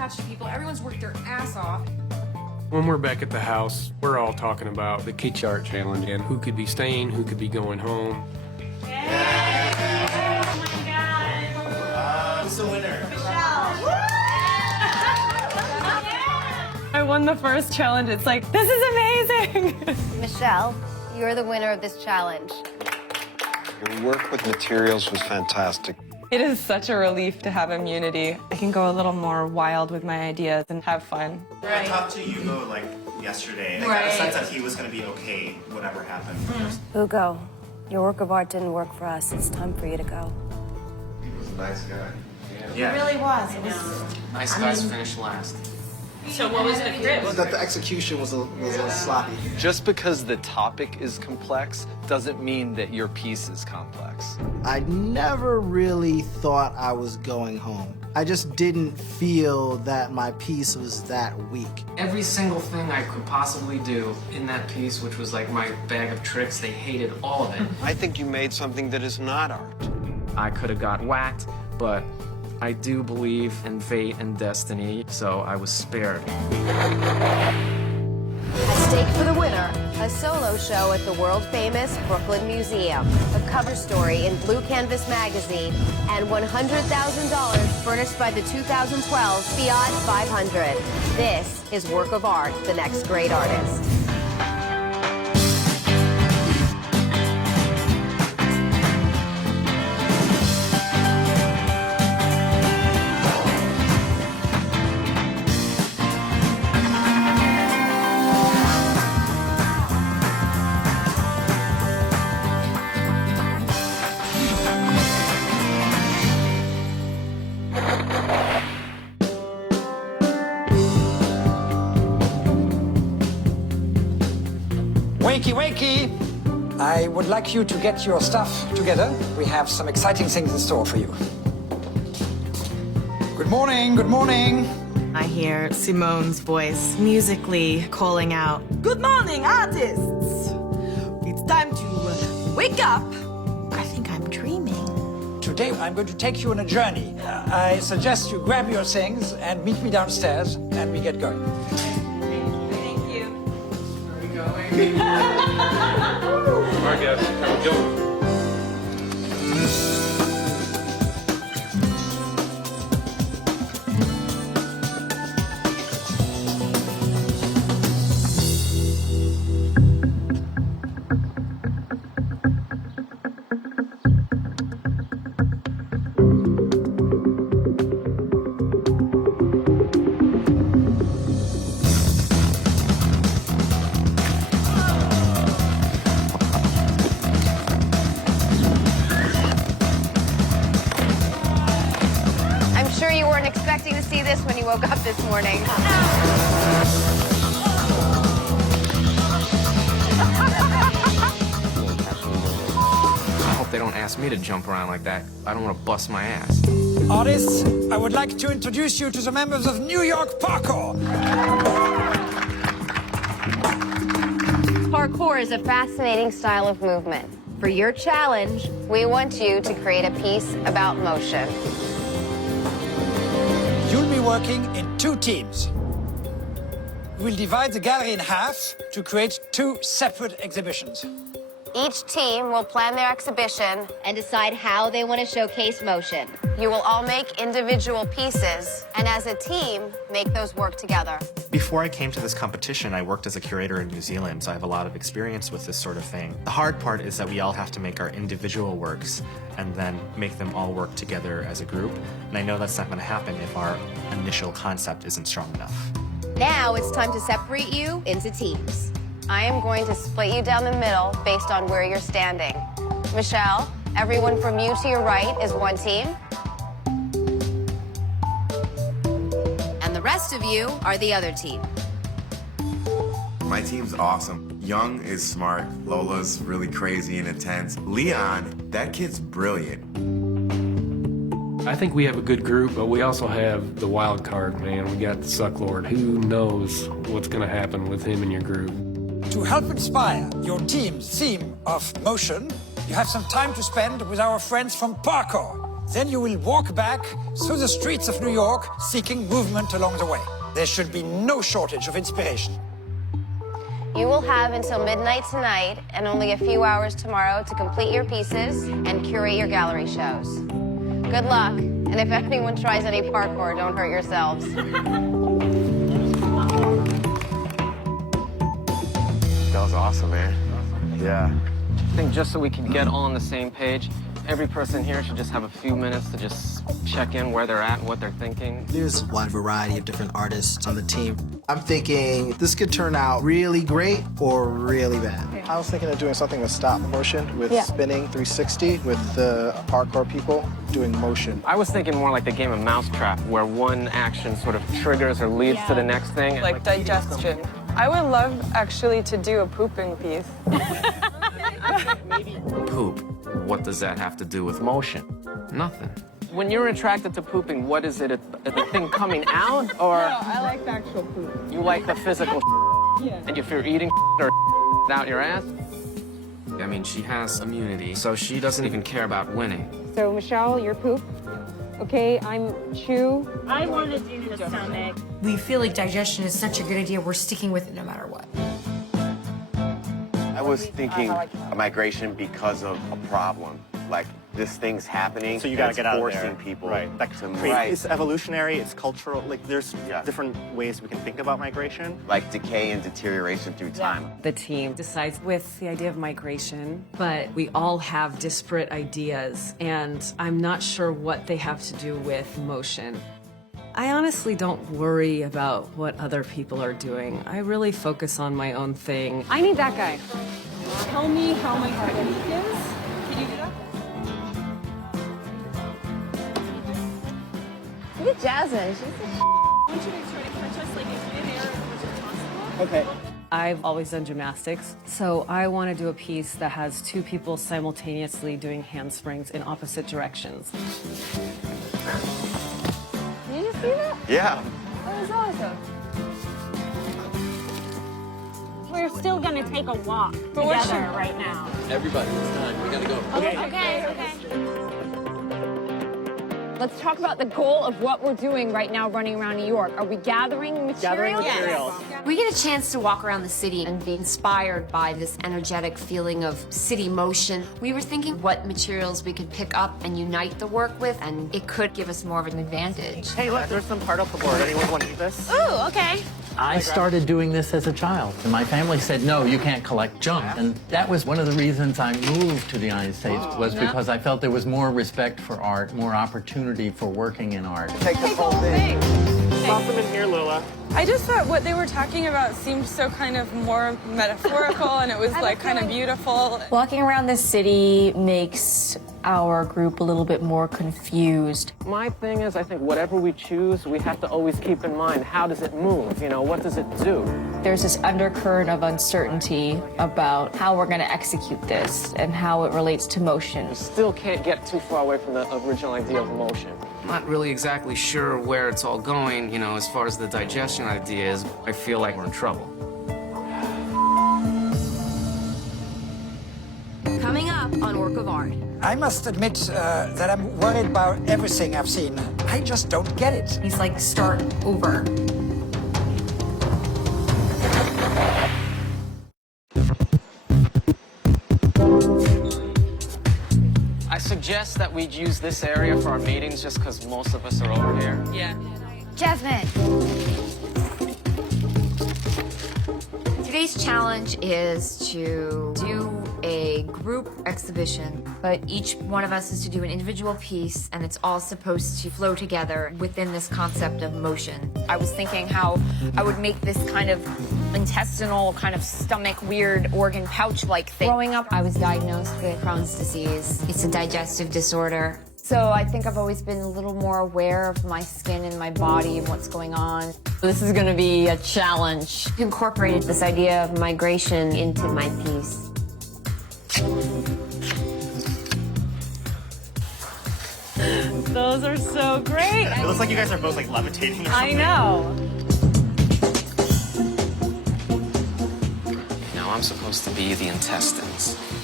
attached to people. Everyone's worked their ass off. When we're back at the house, we're all talking about the key chart challenge and who could be staying, who could be going home. Yay! Oh my God! Who's the winner? I won the first challenge. It's like, this is amazing. Michelle, you're the winner of this challenge. Your work with materials was fantastic. It is such a relief to have immunity. I can go a little more wild with my ideas and have fun. I talked to Hugo like yesterday. I got a sense that he was going to be okay, whatever happened. Hugo, your work of art didn't work for us. It's time for you to go. He was a nice guy. Yeah. It really was. It was. Nice guys finish last. So what was the grip? That the execution was a little sloppy. Just because the topic is complex doesn't mean that your piece is complex. I never really thought I was going home. I just didn't feel that my piece was that weak. Every single thing I could possibly do in that piece, which was like my bag of tricks, they hated all of it. I think you made something that is not art. I could have got whacked, but I do believe in fate and destiny, so I was spared. At stake for the winner, a solo show at the world-famous Brooklyn Museum, a cover story in Blue Canvas magazine, and $100,000 furnished by the 2012 Fiat 500. This is Work of Art, the next great artist. Wakey, wakey! I would like you to get your stuff together. We have some exciting things in store for you. Good morning, good morning. I hear Simone's voice musically calling out, "Good morning, artists! It's time to wake up!" I think I'm dreaming. Today I'm going to take you on a journey. I suggest you grab your things and meet me downstairs and we get going. Thank you. Where are we going? All right, guys, how we going? Sure you weren't expecting to see this when you woke up this morning. I hope they don't ask me to jump around like that. I don't want to bust my ass. Artists, I would like to introduce you to the members of New York Parkour. Parkour is a fascinating style of movement. For your challenge, we want you to create a piece about motion. You'll be working in two teams. We'll divide the gallery in half to create two separate exhibitions. Each team will plan their exhibition and decide how they want to showcase motion. You will all make individual pieces, and as a team, make those work together. Before I came to this competition, I worked as a curator in New Zealand, so I have a lot of experience with this sort of thing. The hard part is that we all have to make our individual works and then make them all work together as a group. And I know that's not going to happen if our initial concept isn't strong enough. Now it's time to separate you into teams. I am going to split you down the middle based on where you're standing. Michelle, everyone from you to your right is one team. And the rest of you are the other team. My team's awesome. Young is smart, Lola's really crazy and intense. Leon, that kid's brilliant. I think we have a good group, but we also have the wild card, man. We got the Sucklord. Who knows what's going to happen with him and your group? To help inspire your team's theme of motion, you have some time to spend with our friends from Parkour. Then you will walk back through the streets of New York, seeking movement along the way. There should be no shortage of inspiration. You will have until midnight tonight and only a few hours tomorrow to complete your pieces and curate your gallery shows. Good luck, and if anyone tries any parkour, don't hurt yourselves. That was awesome, man. Yeah. I think just so we can get all on the same page, every person here should just have a few minutes to just check in where they're at and what they're thinking. There's a wide variety of different artists on the team. I'm thinking this could turn out really great or really bad. I was thinking of doing something with stop motion, with spinning 360, with the parkour people doing motion. I was thinking more like the game of Mousetrap, where one action sort of triggers or leads to the next thing. Like digestion. I would love actually to do a pooping piece. Poop. What does that have to do with motion? Nothing. When you're attracted to pooping, what is it? The thing coming out, or? No, I like the actual poop. You like the physical Yeah. And if you're eating or out your ass? I mean, she has immunity, so she doesn't even care about winning. So, Michelle, your poop. Okay, I'm Chew. I want to do the stomach. We feel like digestion is such a good idea, we're sticking with it no matter what. I was thinking a migration because of a problem. Like, this thing's happening, So you gotta get out of there. forcing people to move. It's evolutionary, it's cultural, like there's different ways we can think about migration. Like decay and deterioration through time. The team decides with the idea of migration, but we all have disparate ideas, and I'm not sure what they have to do with motion. I honestly don't worry about what other people are doing. I really focus on my own thing. I need that guy. Tell me how my technique is. Can you do that? Look at Jasmine. She's I want you to try to catch us like in midair as much as possible. Okay. I've always done gymnastics, so I want to do a piece that has two people simultaneously doing handsprings in opposite directions. Did you just see that? Yeah. That was awesome. We're still gonna take a walk together right now. Everybody, it's time. We gotta go. Okay. Let's talk about the goal of what we're doing right now running around New York. Are we gathering materials? We get a chance to walk around the city and be inspired by this energetic feeling of city motion. We were thinking what materials we could pick up and unite the work with, and it could give us more of an advantage. Hey, look, there's some part off the board. Anyone want to eat this? Ooh, okay. I started doing this as a child, and my family said, no, you can't collect junk. And that was one of the reasons I moved to the United States, was because I felt there was more respect for art, more opportunity for working in art. Take this whole thing. Pop them in here, Lola. I just thought what they were talking about seemed so kind of more metaphorical, and it was like kind of beautiful. Walking around the city makes our group a little bit more confused. My thing is, I think whatever we choose, we have to always keep in mind, how does it move? You know, what does it do? There's this undercurrent of uncertainty about how we're going to execute this and how it relates to motion. You still can't get too far away from the original idea of motion. I'm not really exactly sure where it's all going, you know, as far as the digestion idea is. I feel like we're in trouble. Coming up on Work of Art. I must admit that I'm worried about everything I've seen. I just don't get it. He's like, start over. I suggest that we use this area for our meetings just because most of us are over here. Yeah. Jasmine. Today's challenge is to do a group exhibition, but each one of us is to do an individual piece, and it's all supposed to flow together within this concept of motion. I was thinking how I would make this kind of intestinal, kind of stomach, weird organ pouch-like thing. Growing up, I was diagnosed with Crohn's disease. It's a digestive disorder. so I think I've always been a little more aware of my skin and my body and what's going on. This is going to be a challenge. Incorporated this idea of migration into my piece. Those are so great. It looks like you guys are both like levitating. I know. Now I'm supposed to be the intestines.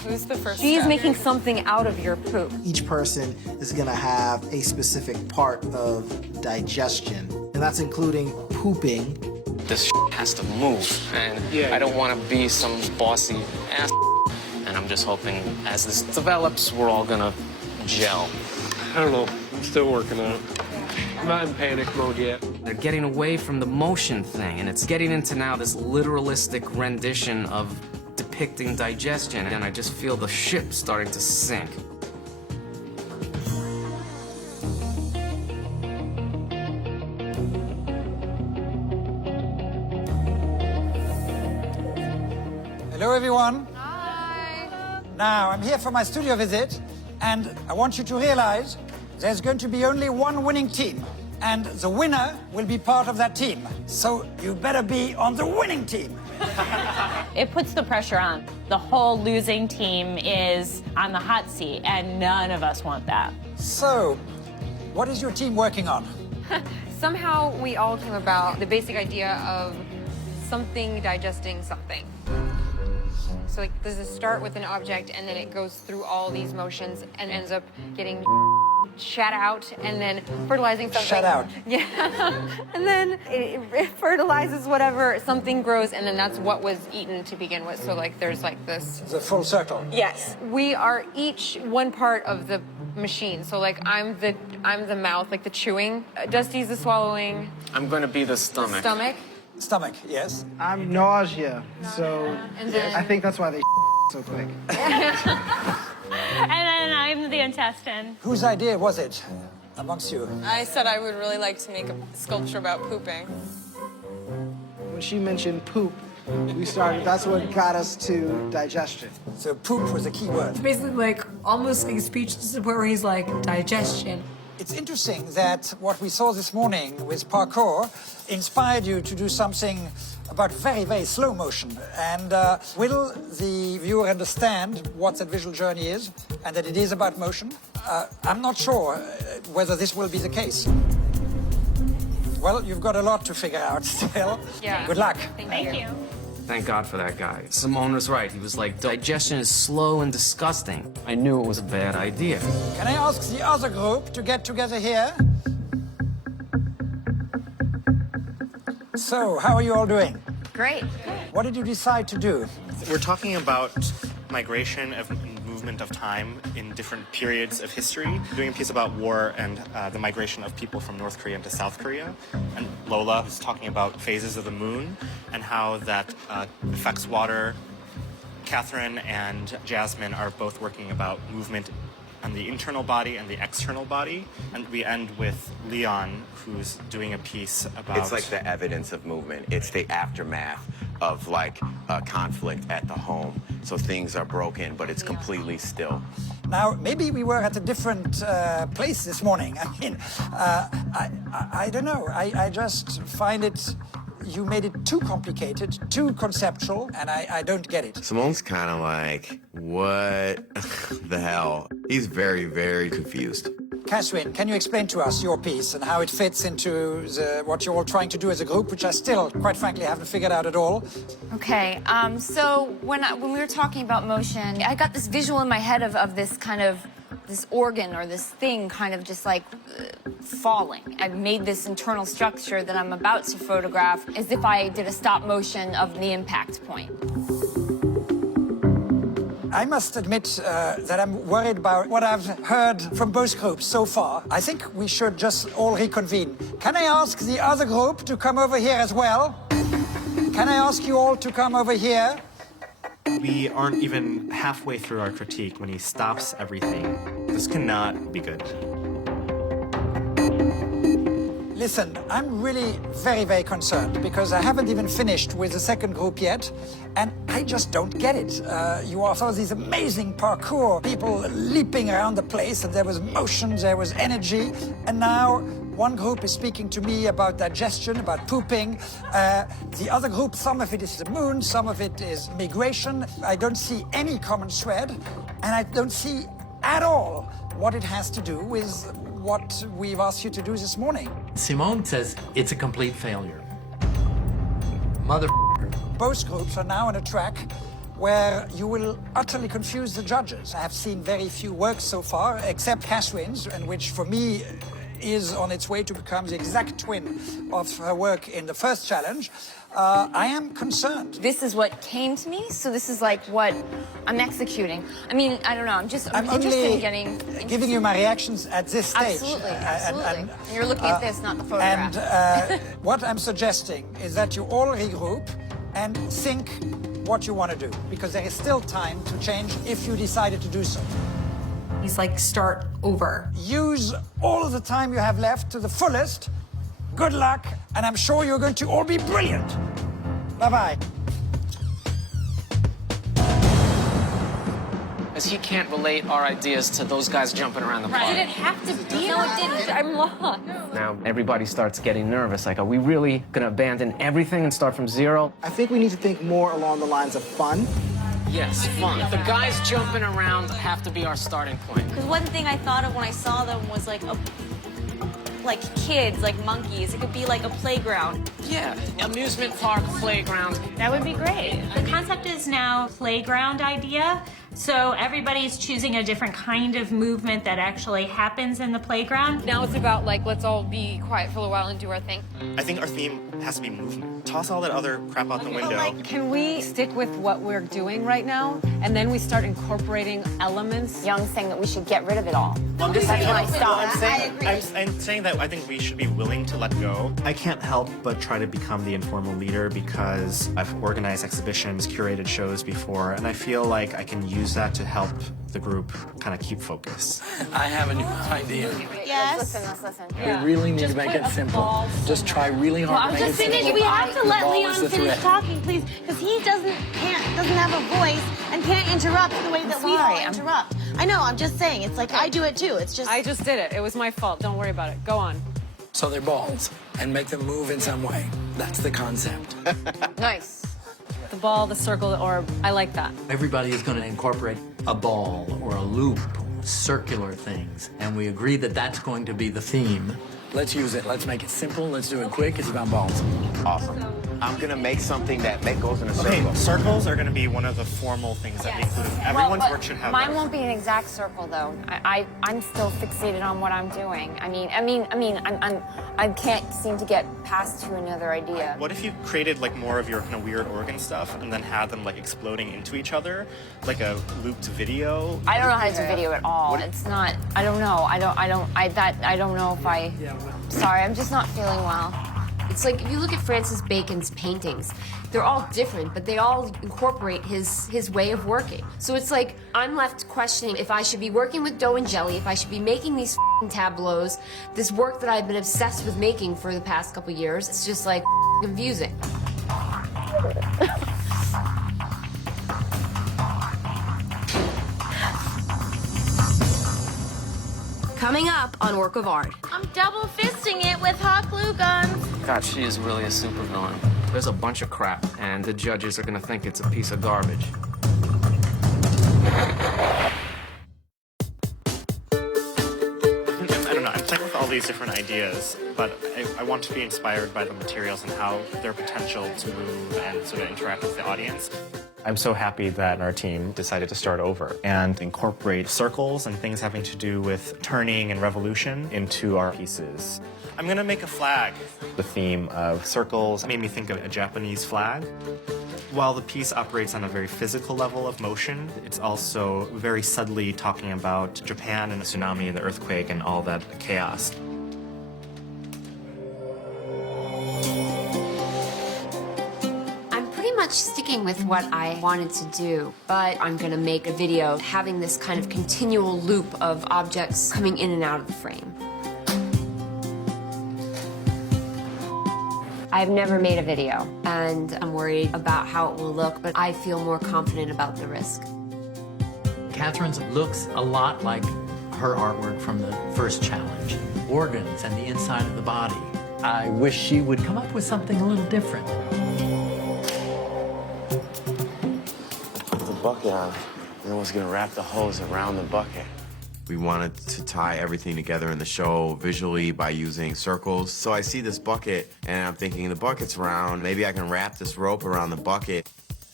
Who's the first She's step? making something out of your poop. Each person is gonna have a specific part of digestion, and that's including pooping. This has to move, and I don't want to be some bossy ass. And I'm just hoping as this develops, we're all gonna gel. I don't know. I'm still working on it. I'm not in panic mode yet. They're getting away from the motion thing, and it's getting into now this literalistic rendition of depicting digestion, and I just feel the ship starting to sink. Hello, everyone. Hi. Now, I'm here for my studio visit, and I want you to realize there's going to be only one winning team, and the winner will be part of that team. So you better be on the winning team. It puts the pressure on. The whole losing team is on the hot seat, and none of us want that. So, what is your team working on? Somehow we all came about the basic idea of something digesting something. So like, does it start with an object and then it goes through all these motions and ends up getting shat out and then fertilizing something. Shat out. Yeah. And then it fertilizes whatever, something grows, and then that's what was eaten to begin with. So like there's like this. The full circle. Yes. We are each one part of the machine. So like I'm the mouth, like the chewing. Dusty's the swallowing. I'm gonna be the stomach. The stomach. Stomach, yes. I'm nausea, so And then- I think that's why they so quick. And then I'm the intestine. Whose idea was it amongst you? I said I would really like to make a sculpture about pooping. When she mentioned poop, we started, that's what got us to digestion. So poop was a key word. Basically, like, almost like a speech to the point where he's like, digestion. It's interesting that what we saw this morning with parkour inspired you to do something about very, very slow motion. And will the viewer understand what that visual journey is and that it is about motion? I'm not sure whether this will be the case. Well, you've got a lot to figure out still. Yeah. Good luck. Thank you. Thank God for that guy. Simone was right. He was like, digestion is slow and disgusting. I knew it was a bad idea. Can I ask the other group to get together here? So, how are you all doing? Great. What did you decide to do? We're talking about migration of movement of time in different periods of history, doing a piece about war and the migration of people from North Korea into South Korea. And Lola was talking about phases of the moon and how that affects water. Catherine and Jasmine are both working about movement on the internal body and the external body. And we end with Leon, who's doing a piece about... It's like the evidence of movement. It's the aftermath of like a conflict at the home. So things are broken, but it's completely still. Now, maybe we were at a different place this morning. I mean, I don't know. I just find it... You made it too complicated, too conceptual, and I don't get it. Simone's kind of like, what the hell? He's very, very confused. Catherine, can you explain to us your piece and how it fits into what you're all trying to do as a group, which I still, quite frankly, haven't figured out at all? Okay, so when we were talking about motion, I got this visual in my head of this kind of, this organ or this thing kind of just like falling. I made this internal structure that I'm about to photograph as if I did a stop motion of the impact point. I must admit that I'm worried about what I've heard from both groups so far. I think we should just all reconvene. Can I ask the other group to come over here as well? Can I ask you all to come over here? We aren't even halfway through our critique when he stops everything. This cannot be good. Listen, I'm really very, very concerned because I haven't even finished with the second group yet, and I just don't get it. You all saw these amazing parkour, people leaping around the place, and there was motion, there was energy, and now one group is speaking to me about digestion, about pooping. The other group, some of it is the moon, some of it is migration. I don't see any common thread, and I don't see at all what it has to do with what we've asked you to do this morning. Simone says it's a complete failure. Mother. Both groups are now on a track where you will utterly confuse the judges. I have seen very few works so far, except Catherine's, and which for me is on its way to become the exact twin of her work in the first challenge. I am concerned. This is what came to me, so this is like what I'm executing. I mean, I don't know, I'm interested in getting... giving you my reactions at this stage. Absolutely, absolutely. And you're looking at this, not the photograph. And what I'm suggesting is that you all regroup and think what you want to do, because there is still time to change if you decided to do so. He's like, start over. Use all of the time you have left to the fullest. Good luck, and I'm sure you're going to all be brilliant. Bye-bye. Because he can't relate our ideas to those guys jumping around the park. Did it have to be? No, it didn't. I'm lost. Now everybody starts getting nervous. Like, are we really gonna abandon everything and start from zero? I think we need to think more along the lines of fun. Yes, fun. The guys jumping around have to be our starting point. Because one thing I thought of when I saw them was like kids, like monkeys. It could be like a playground. Yeah, amusement park, playground. That would be great. The concept is now playground idea. So everybody's choosing a different kind of movement that actually happens in the playground. Now it's about like, let's all be quiet for a while and do our thing. I think our theme has to be movement. Toss all that other crap out the window. Can we stick with what we're doing right now, and then we start incorporating elements? Young's saying that we should get rid of it all. I'm just saying, I stop. I'm saying that I think we should be willing to let go. I can't help but try to become the informal leader because I've organized exhibitions, curated shows before, and I feel like I can use that to help the group kind of keep focus. I have a new idea. Yes. Let's listen. We really need to make it simple. Just try really hard to make it simple. We have to let Ball is Leon the finish threat. talking, please, because he doesn't have a voice and can't interrupt the way that we all interrupt. I know. I'm just saying. It's like I do it too. It's just. I just did it. It was my fault. Don't worry about it. Go on. So they're balls, and make them move in some way. That's the concept. Nice. The ball, the circle, the orb. I like that. Everybody is going to incorporate a ball or a loop, circular things, and we agree that that's going to be the theme. Let's use it. Let's make it simple. Let's do it quick. It's about balls. Awesome. I'm gonna make something that goes in a circle. Okay, circles are going to be one of the formal things that we include. Everyone's work should have Mine that. won't be an exact circle though. I'm still fixated on what I'm doing. I can't seem to get past to another idea. What if you created like more of your kind of weird organ stuff and then had them like exploding into each other, like a looped video? I don't know how to do video at all. It's not. I don't know. I don't know if I. Sorry, I'm just not feeling well. It's like if you look at Francis Bacon's paintings, they're all different, but they all incorporate his way of working. So it's like I'm left questioning if I should be working with dough and jelly, if I should be making these tableaus, this work that I've been obsessed with making for the past couple years. It's just like confusing. Coming up on Work of Art. I'm double fisting it with hot glue guns. God, she is really a supervillain. There's a bunch of crap, and the judges are gonna think it's a piece of garbage. I don't know, I'm playing with all these different ideas, but I want to be inspired by the materials and how their potential to move and sort of interact with the audience. I'm so happy that our team decided to start over and incorporate circles and things having to do with turning and revolution into our pieces. I'm gonna make a flag. The theme of circles made me think of a Japanese flag. While the piece operates on a very physical level of motion, it's also very subtly talking about Japan and the tsunami and the earthquake and all that chaos. I'm pretty much sticking with what I wanted to do, but I'm gonna make a video having this kind of continual loop of objects coming in and out of the frame. I've never made a video, and I'm worried about how it will look, but I feel more confident about the risk. Catherine's looks a lot like her artwork from the first challenge. Organs and the inside of the body. I wish she would come up with something a little different. Put the bucket on. No one's gonna wrap the hose around the bucket. We wanted to tie everything together in the show visually by using circles. So I see this bucket and I'm thinking the bucket's round. Maybe I can wrap this rope around the bucket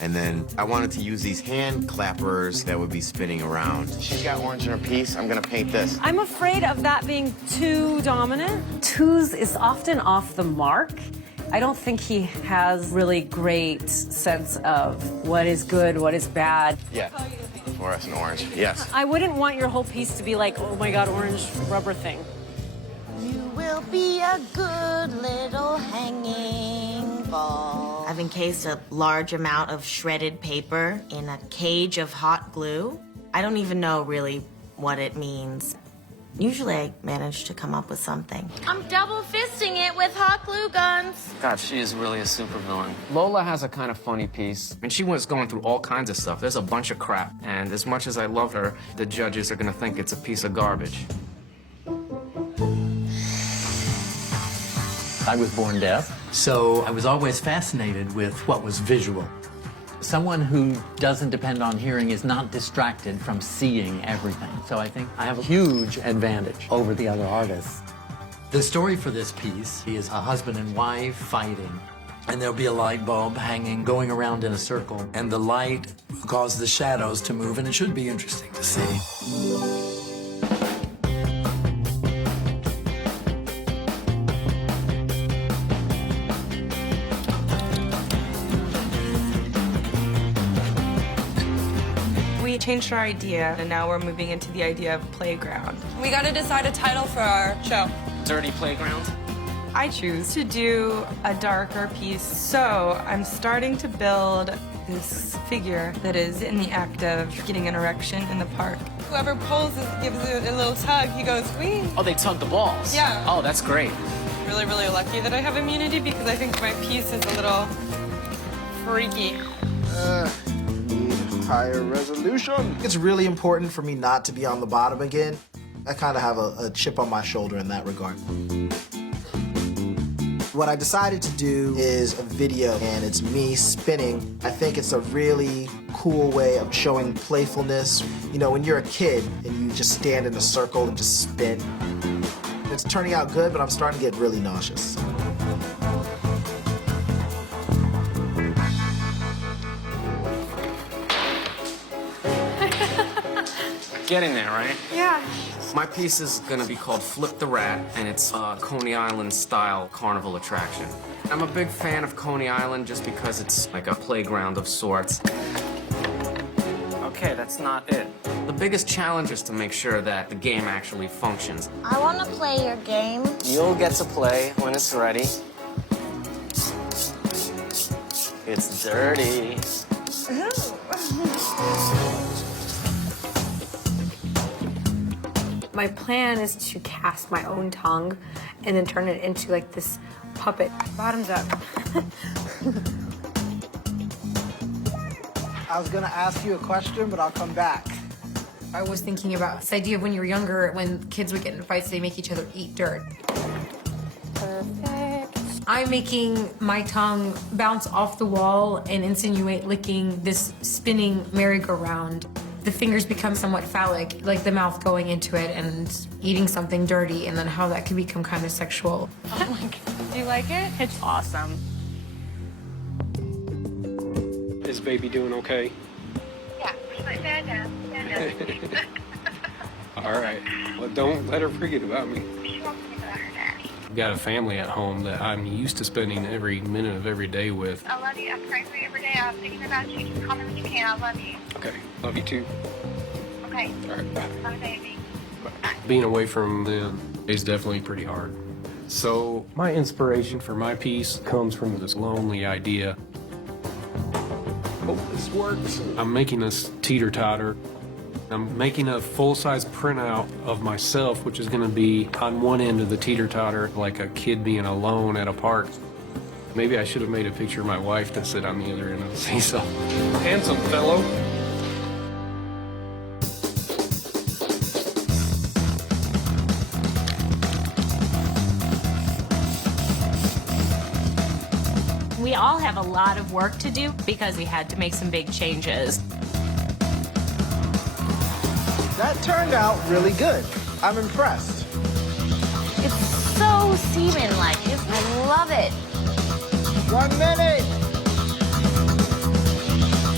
And then I wanted to use these hand clappers that would be spinning around. She's got orange in her piece. I'm gonna paint this. I'm afraid of that being too dominant. Twos is often off the mark. I don't think he has really great sense of what is good, what is bad. Yeah, fluorescent orange, yes. I wouldn't want your whole piece to be like, oh my God, orange rubber thing. You will be a good little hanging ball. I've encased a large amount of shredded paper in a cage of hot glue. I don't even know really what it means. Usually I manage to come up with something. I'm double fisting it with hot glue guns. God, she is really a supervillain. Lola has a kind of funny piece. I mean, she was going through all kinds of stuff. There's a bunch of crap. And as much as I love her, the judges are gonna think it's a piece of garbage. I was born deaf, so I was always fascinated with what was visual. Someone who doesn't depend on hearing is not distracted from seeing everything. So I think I have a huge advantage over the other artists. The story for this piece is a husband and wife fighting. And there'll be a light bulb hanging, going around in a circle. And the light will cause the shadows to move, and it should be interesting to see. We changed our idea, and now we're moving into the idea of playground. We got to decide a title for our show. Dirty playground? I choose to do a darker piece, so I'm starting to build this figure that is in the act of getting an erection in the park. Whoever pulls gives it a little tug, he goes, wee. Oh, they tug the balls? Yeah. Oh, that's great. Really, really lucky that I have immunity because I think my piece is a little freaky. Need higher resolution. It's really important for me not to be on the bottom again. I kind of have a chip on my shoulder in that regard. What I decided to do is a video, and it's me spinning. I think it's a really cool way of showing playfulness. You know, when you're a kid and you just stand in a circle and just spin. It's turning out good, but I'm starting to get really nauseous. Getting there, right? Yeah. My piece is gonna be called Flip the Rat, and it's a Coney Island-style carnival attraction. I'm a big fan of Coney Island just because it's like a playground of sorts. Okay, that's not it. The biggest challenge is to make sure that the game actually functions. I want to play your game. You'll get to play when it's ready. It's dirty. My plan is to cast my own tongue and then turn it into like this puppet. Bottoms up. I was gonna ask you a question, but I'll come back. I was thinking about this idea of when you were younger, when kids would get in fights, they make each other eat dirt. Perfect. I'm making my tongue bounce off the wall and insinuate licking this spinning merry-go-round. The fingers become somewhat phallic, like the mouth going into it and eating something dirty, and then how that can become kind of sexual. Oh my God. Do you like it? It's awesome. Is baby doing okay? Yeah, she's like, Dada. All right. Well, don't let her forget about me. She wants me to let her dad. I've got a family at home that I'm used to spending every minute of every day with. I love you. I'm praying for you every day. I'm thinking about you. Just call me when you can. I love you. Okay. Love you too. Okay. All right. Bye. Bye, baby. Being away from them is definitely pretty hard. So my inspiration for my piece comes from this lonely idea. Hope this works. I'm making this teeter-totter. I'm making a full-size printout of myself, which is going to be on one end of the teeter-totter, like a kid being alone at a park. Maybe I should have made a picture of my wife to sit on the other end of the seesaw. Handsome fellow. We all have a lot of work to do because we had to make some big changes. That turned out really good. I'm impressed. It's so semen-like. I love it. 1 minute.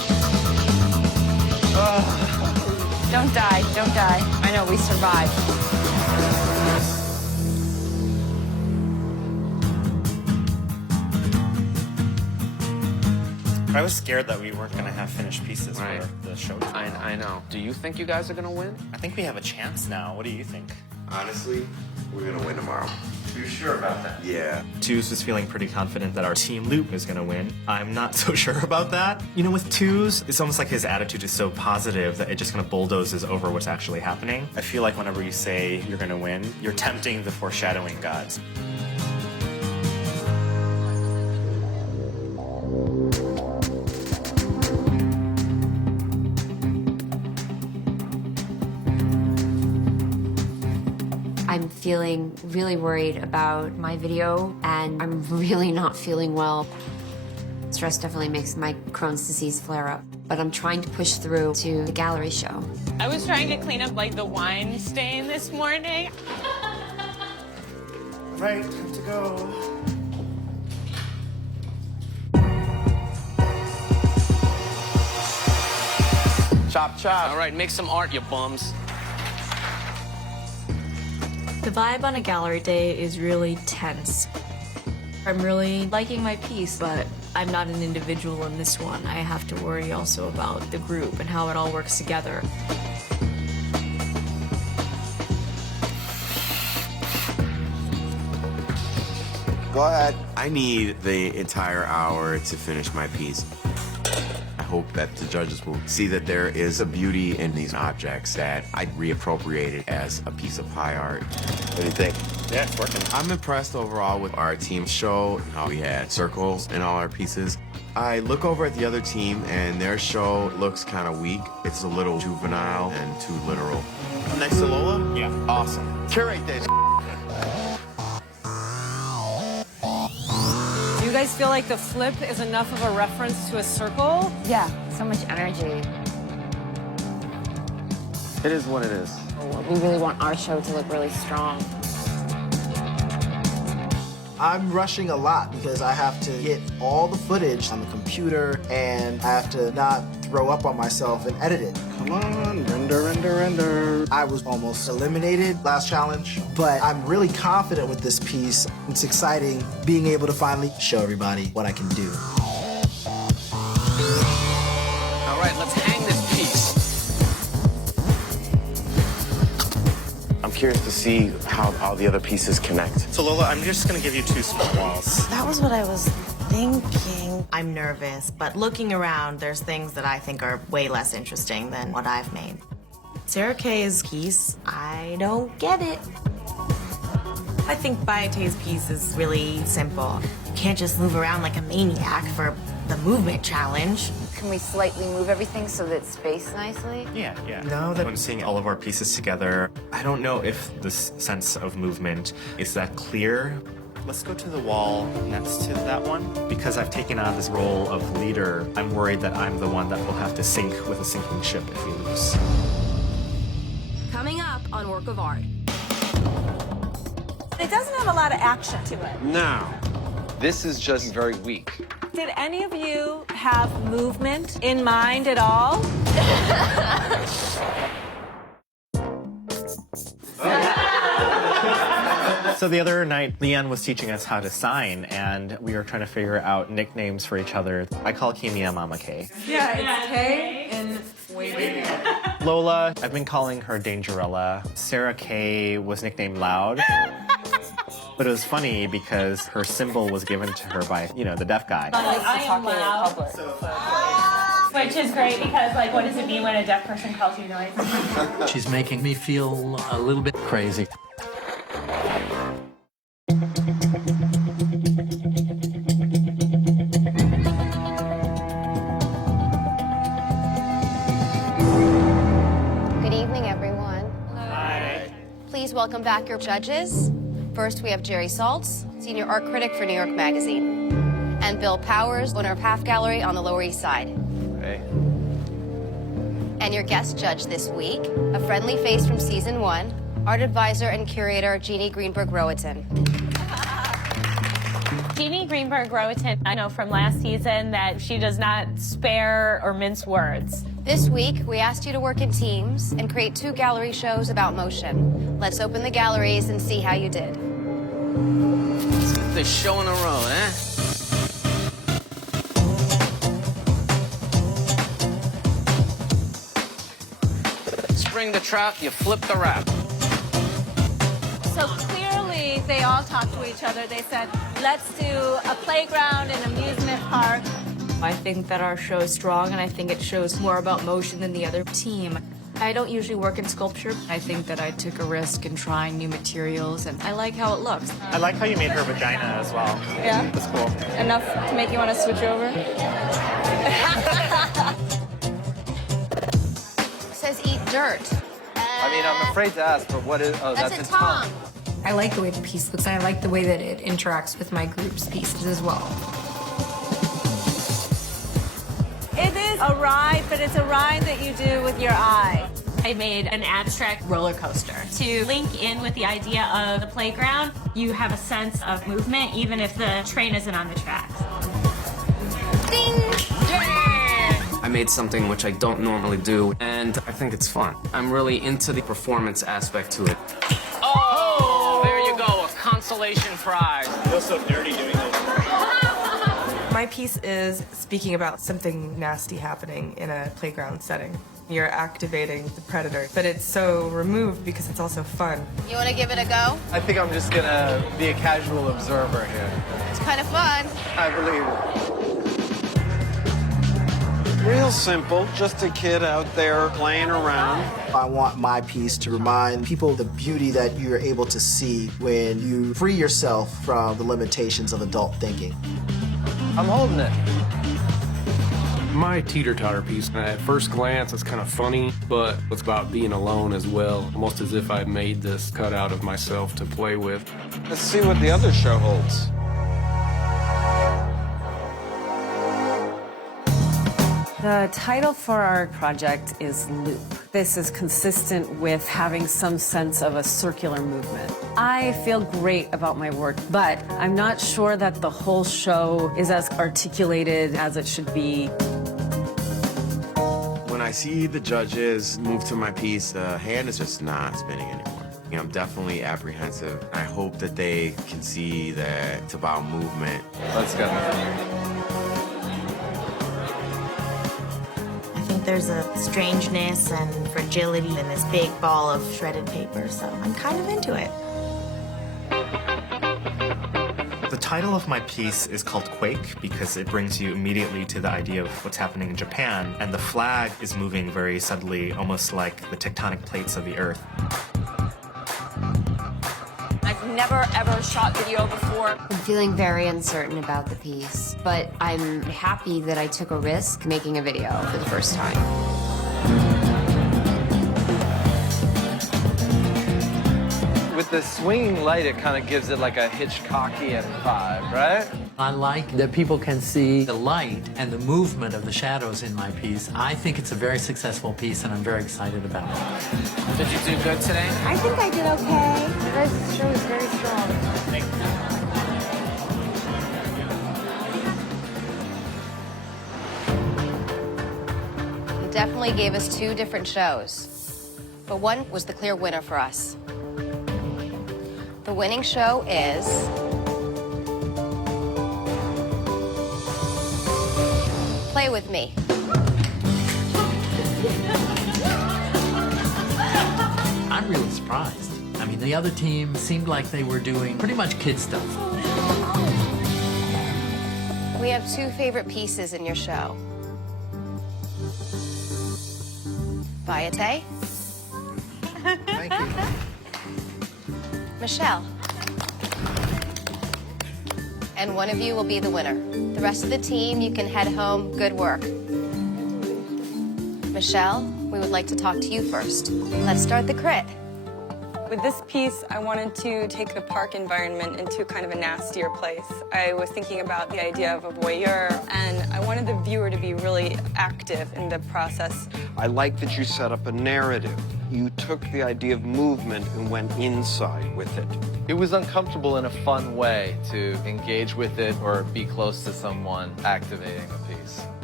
Don't die, don't die. I know, we survived. I was scared that we weren't going to have finished pieces Right. for the show. I know. Do you think you guys are gonna win? I think we have a chance now. What do you think? Honestly, we're gonna win tomorrow. You sure about that? Yeah. Twos was feeling pretty confident that our team Loop is going to win. I'm not so sure about that. You know, with Twos, it's almost like his attitude is so positive that it just kind of bulldozes over what's actually happening. I feel like whenever you say you're going to win, you're tempting the foreshadowing gods. I'm feeling really worried about my video, and I'm really not feeling well. Stress definitely makes my Crohn's disease flare up, but I'm trying to push through to the gallery show. I was trying to clean up like the wine stain this morning. Right, time to go. Chop, chop. All right, make some art, you bums. The vibe on a gallery day is really tense. I'm really liking my piece, but I'm not an individual in this one. I have to worry also about the group and how it all works together. Go ahead. I need the entire hour to finish my piece. I hope that the judges will see that there is a beauty in these objects that I'd reappropriate it as a piece of high art. What do you think? Yeah, it's working. I'm impressed overall with our team show, how we had circles in all our pieces. I look over at the other team and their show looks kind of weak. It's a little juvenile and too literal. Next to Lola? Yeah. Awesome. Curate this. Do you guys feel like the flip is enough of a reference to a circle? Yeah, so much energy. It is what it is. We really want our show to look really strong. I'm rushing a lot because I have to get all the footage on the computer and I have to not throw up on myself and edit it. Come on, render. I was almost eliminated last challenge, but I'm really confident with this piece. It's exciting being able to finally show everybody what I can do. All right, let's hang this piece. I'm curious to see how all the other pieces connect. So Lola, I'm just going to give you two small walls. That was what I was thinking. I'm nervous, but looking around, there's things that I think are way less interesting than what I've made. Sarah Kay's piece, I don't get it. I think Bayate's piece is really simple. You can't just move around like a maniac for the movement challenge. Can we slightly move everything so that it's spaced nicely? Yeah. Now that I'm seeing all of our pieces together, I don't know if this sense of movement is that clear. Let's go to the wall next to that one. Because I've taken on this role of leader, I'm worried that I'm the one that will have to sink with a sinking ship if we lose. Coming up on Work of Art. It doesn't have a lot of action to it. No, this is just very weak. Did any of you have movement in mind at all? So the other night, Leanne was teaching us how to sign, and we were trying to figure out nicknames for each other. I call Kimia Mama K. Yeah, it's Kay and waiting. Lola, I've been calling her Dangerella. Sarah K was nicknamed Loud. But it was funny because her symbol was given to her by, the deaf guy. I am loud. Which is great because, what does it mean when a deaf person calls you noisy? She's making me feel a little bit crazy. Good evening, everyone. Hi. Please welcome back your judges. First, we have Jerry Saltz, senior art critic for New York Magazine, and Bill Powers, owner of Half Gallery on the Lower East Side. Hey. And your guest judge this week, a friendly face from season 1, art advisor and curator Jeannie Greenberg-Rowatin. Jeannie Greenberg-Rowatin, I know from last season that she does not spare or mince words. This week, we asked you to work in teams and create 2 gallery shows about motion. Let's open the galleries and see how you did. They're showing the road, eh? Spring the trap, you flip the wrap. So clearly, they all talked to each other. They said, let's do a playground and amusement park. I think that our show is strong, and I think it shows more about motion than the other team. I don't usually work in sculpture. I think that I took a risk in trying new materials, and I like how it looks. I like how you made her vagina as well. Yeah? That's cool. Enough to make you want to switch over? It says eat dirt. I mean, I'm afraid to ask, but what is... Oh, that's a tongue. I like the way the piece looks, and I like the way that it interacts with my group's pieces as well. It is a ride, but it's a ride that you do with your eye. I made an abstract roller coaster to link in with the idea of the playground. You have a sense of movement, even if the train isn't on the tracks. Ding! I made something which I don't normally do, and I think it's fun. I'm really into the performance aspect to it. Oh, there you go, a consolation prize. I feel so dirty doing this. My piece is speaking about something nasty happening in a playground setting. You're activating the predator, but it's so removed because it's also fun. You want to give it a go? I think I'm just gonna be a casual observer here. It's kind of fun. I believe it. Real simple, just a kid out there playing around. I want my piece to remind people the beauty that you're able to see when you free yourself from the limitations of adult thinking. I'm holding it. My teeter-totter piece, at first glance, it's kind of funny, but it's about being alone as well, almost as if I made this cutout of myself to play with. Let's see what the other show holds. The title for our project is Loop. This is consistent with having some sense of a circular movement. I feel great about my work, but I'm not sure that the whole show is as articulated as it should be. When I see the judges move to my piece, the hand is just not spinning anymore. You know, I'm definitely apprehensive. I hope that they can see that it's about movement. Let's go. I think there's a strangeness and fragility in this big ball of shredded paper, so I'm kind of into it. The title of my piece is called Quake because it brings you immediately to the idea of what's happening in Japan, and the flag is moving very subtly, almost like the tectonic plates of the earth. I've never ever shot video before. I'm feeling very uncertain about the piece, but I'm happy that I took a risk making a video for the first time. With the swinging light, it kind of gives it like a Hitchcockian vibe, right? I like that people can see the light and the movement of the shadows in my piece. I think it's a very successful piece, and I'm very excited about it. Did you do good today? I think I did okay. You guys' show is very strong. You definitely gave us 2 different shows, but one was the clear winner for us. The winning show is Play With Me. I'm really surprised. I mean, the other team seemed like they were doing pretty much kid stuff. We have 2 favorite pieces in your show. Bayate. Thank you. Michelle. And one of you will be the winner. The rest of the team, you can head home. Good work. Michelle, we would like to talk to you first. Let's start the crit. With this piece, I wanted to take the park environment into kind of a nastier place. I was thinking about the idea of a voyeur, and I wanted the viewer to be really active in the process. I like that you set up a narrative. You took the idea of movement and went inside with it. It was uncomfortable in a fun way to engage with it or be close to someone activating the piece.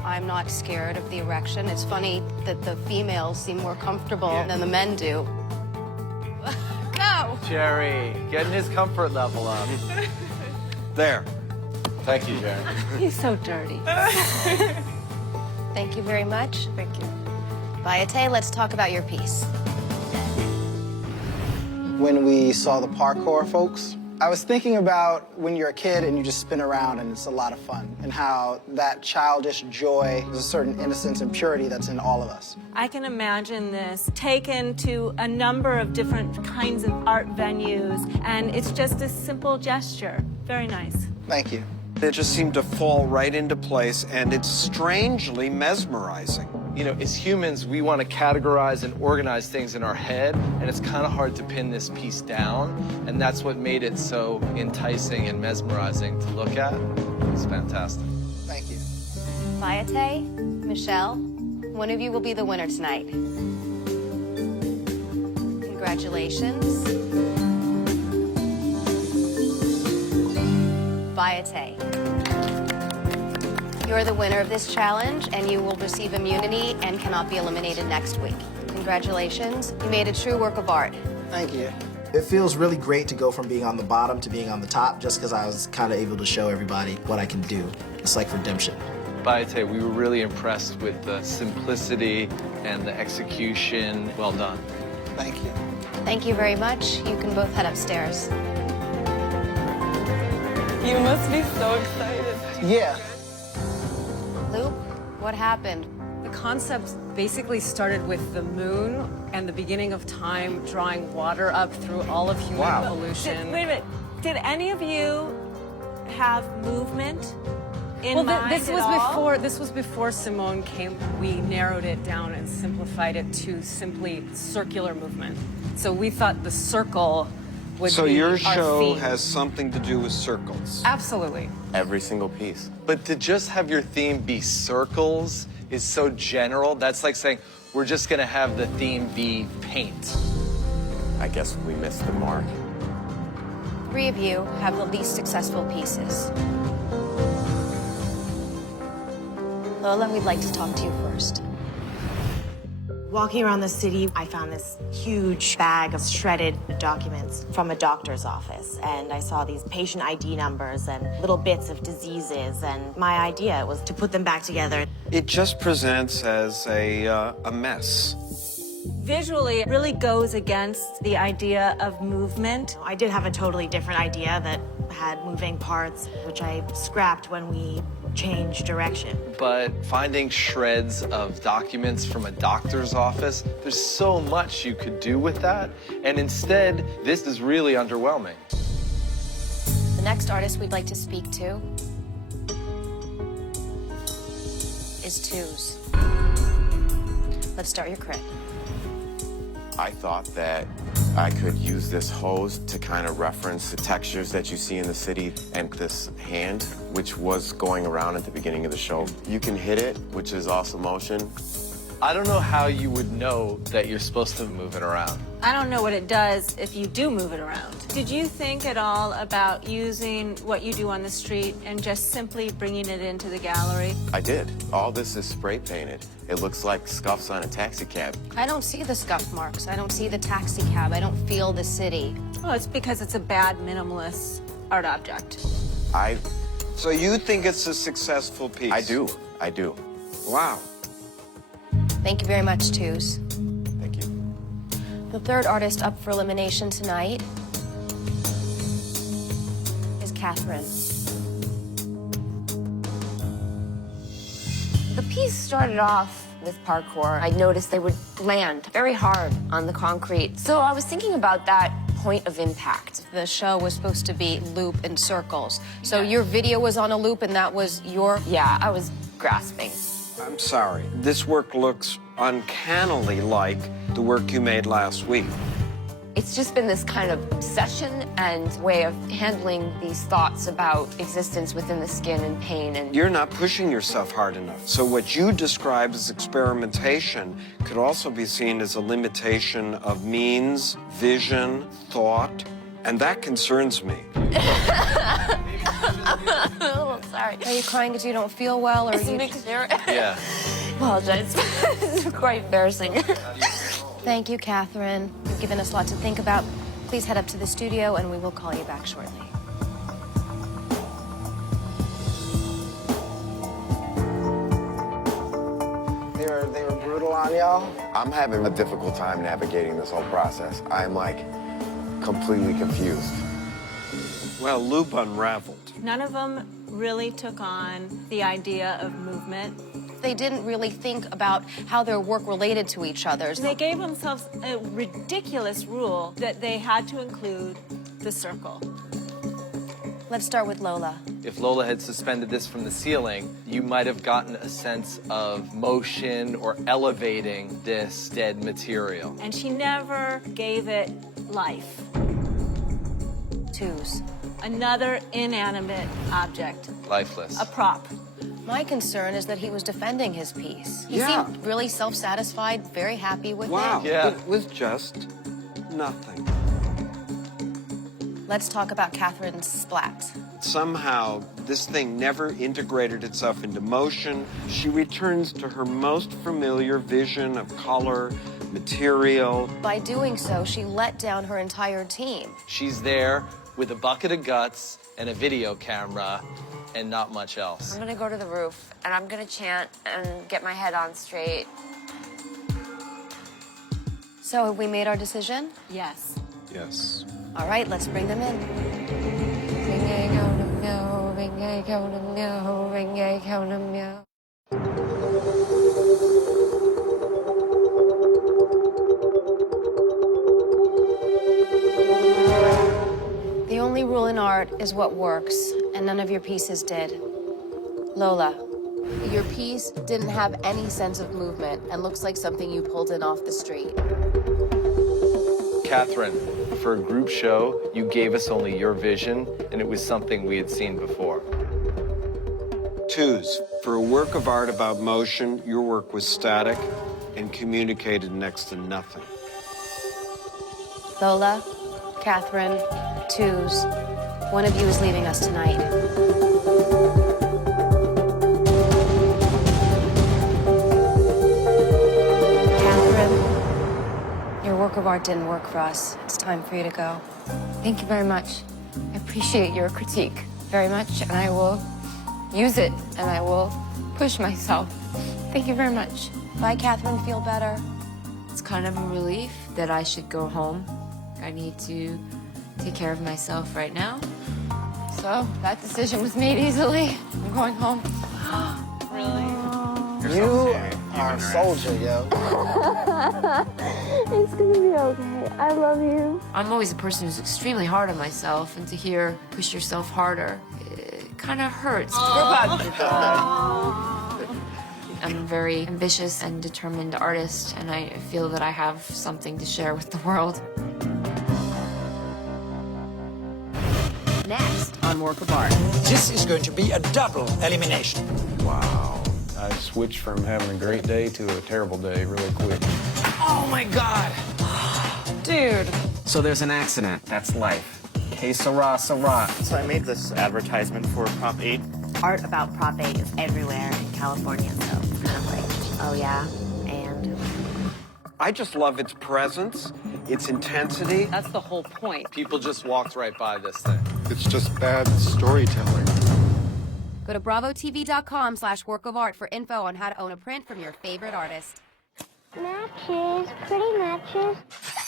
I'm not scared of the erection. It's funny that the females seem more comfortable than the men do. Go! Jerry, getting his comfort level up. There. Thank you, Jerry. He's so dirty. Thank you very much. Thank you. Bayate, let's talk about your piece. When we saw the parkour folks, I was thinking about when you're a kid and you just spin around and it's a lot of fun, and how that childish joy, there's a certain innocence and purity that's in all of us. I can imagine this taken to a number of different kinds of art venues, and it's just a simple gesture. Very nice. Thank you. It just seemed to fall right into place, and it's strangely mesmerizing. You know, as humans, we want to categorize and organize things in our head, and it's kind of hard to pin this piece down, and that's what made it so enticing and mesmerizing to look at. It's fantastic. Thank you. Bayate, Michelle, one of you will be the winner tonight. Congratulations. Bayate. You're the winner of this challenge, and you will receive immunity and cannot be eliminated next week. Congratulations. You made a true work of art. Thank you. It feels really great to go from being on the bottom to being on the top, just because I was kind of able to show everybody what I can do. It's like redemption. Bayate, we were really impressed with the simplicity and the execution. Well done. Thank you. Thank you very much. You can both head upstairs. You must be so excited. Yeah. Luke, what happened? The concept basically started with the moon and the beginning of time drawing water up through all of human evolution. Wait a minute. Did any of you have movement in mind this at was all? This was before Simone came. We narrowed it down and simplified it to simply circular movement. So we thought the circle would So be your our show theme. has something to do with circles. Absolutely. Every single piece. But to just have your theme be circles is so general. That's like saying, we're just going to have the theme be paint. I guess we missed the mark. 3 of you have the least successful pieces. Lola, we'd like to talk to you first. Walking around the city, I found this huge bag of shredded documents from a doctor's office. And I saw these patient ID numbers and little bits of diseases. And my idea was to put them back together. It just presents as a mess. Visually, it really goes against the idea of movement. I did have a totally different idea that had moving parts, which I scrapped when we changed direction. But finding shreds of documents from a doctor's office, there's so much you could do with that. And instead, this is really underwhelming. The next artist we'd like to speak to is Twos. Let's start your crit. I thought that I could use this hose to kind of reference the textures that you see in the city, and this hand, which was going around at the beginning of the show. You can hit it, which is also motion. I don't know how you would know that you're supposed to move it around. I don't know what it does if you do move it around. Did you think at all about using what you do on the street and just simply bringing it into the gallery? I did. All this is spray painted. It looks like scuffs on a taxi cab. I don't see the scuff marks. I don't see the taxi cab. I don't feel the city. Well, it's because it's a bad minimalist art object. So you think it's a successful piece? I do. Wow. Thank you very much, Twos. Thank you. The third artist up for elimination tonight is Catherine. The piece started off with parkour. I noticed they would land very hard on the concrete. So I was thinking about that point of impact. The show was supposed to be loop and circles. So your video was on a loop and that was your... Yeah, I was grasping. I'm sorry. This work looks uncannily like the work you made last week. It's just been this kind of obsession and way of handling these thoughts about existence within the skin and pain. And You're not pushing yourself hard enough. So what you describe as experimentation could also be seen as a limitation of means, vision, thought, and that concerns me. Sorry. Are you crying because you don't feel well, or It's you? because you're... Yeah. Apologize. It's quite embarrassing. Thank you, Catherine. You've given us a lot to think about. Please head up to the studio, and we will call you back shortly. They were brutal on y'all? I'm having a difficult time navigating this whole process. I'm like completely confused. Well, Lube unraveled. None of them really took on the idea of movement. They didn't really think about how their work related to each other's. They gave themselves a ridiculous rule that they had to include the circle. Let's start with Lola. If Lola had suspended this from the ceiling, you might have gotten a sense of motion or elevating this dead material. And she never gave it life. Twos. Another inanimate object. Lifeless. A prop. My concern is that he was defending his piece. He Yeah. seemed really self-satisfied, very happy with Wow. it. Yeah. It was just nothing. Let's talk about Catherine's splat. Somehow, this thing never integrated itself into motion. She returns to her most familiar vision of color, material. By doing so, she let down her entire team. She's there with a bucket of guts and a video camera and not much else. I'm gonna go to the roof and I'm gonna chant and get my head on straight. So have we made our decision? Yes. Yes. All right, let's bring them in. The only rule in art is what works, and none of your pieces did. Lola, your piece didn't have any sense of movement and looks like something you pulled in off the street. Catherine, for a group show, you gave us only your vision, and it was something we had seen before. Twos. For a work of art about motion, your work was static and communicated next to nothing. Lola, Catherine, twos. One of you is leaving us tonight. Catherine, your work of art didn't work for us. It's time for you to go. Thank you very much. I appreciate your critique very much, and I will use it, and I will push myself. Thank you very much. Bye, Catherine. Feel better. It's kind of a relief that I should go home. I need to take care of myself right now. So that decision was made easily. I'm going home. Really? You are a soldier, yo. It's gonna be okay. I love you. I'm always a person who's extremely hard on myself, and to hear push yourself harder, it kind of hurts. I'm a very ambitious and determined artist, and I feel that I have something to share with the world. Next on Work of Art. This is going to be a double elimination. Wow. I switched from having a great day to a terrible day really quick. Oh my God! Dude. So there's an accident. That's life. Que sera, sera. So I made this advertisement for Prop 8. Art about Prop 8 is everywhere in California, so it's kind of like, oh yeah, and... I just love its presence, its intensity. That's the whole point. People just walked right by this thing. It's just bad storytelling. Go to bravotv.com/work of art for info on how to own a print from your favorite artist. Matches, pretty matches.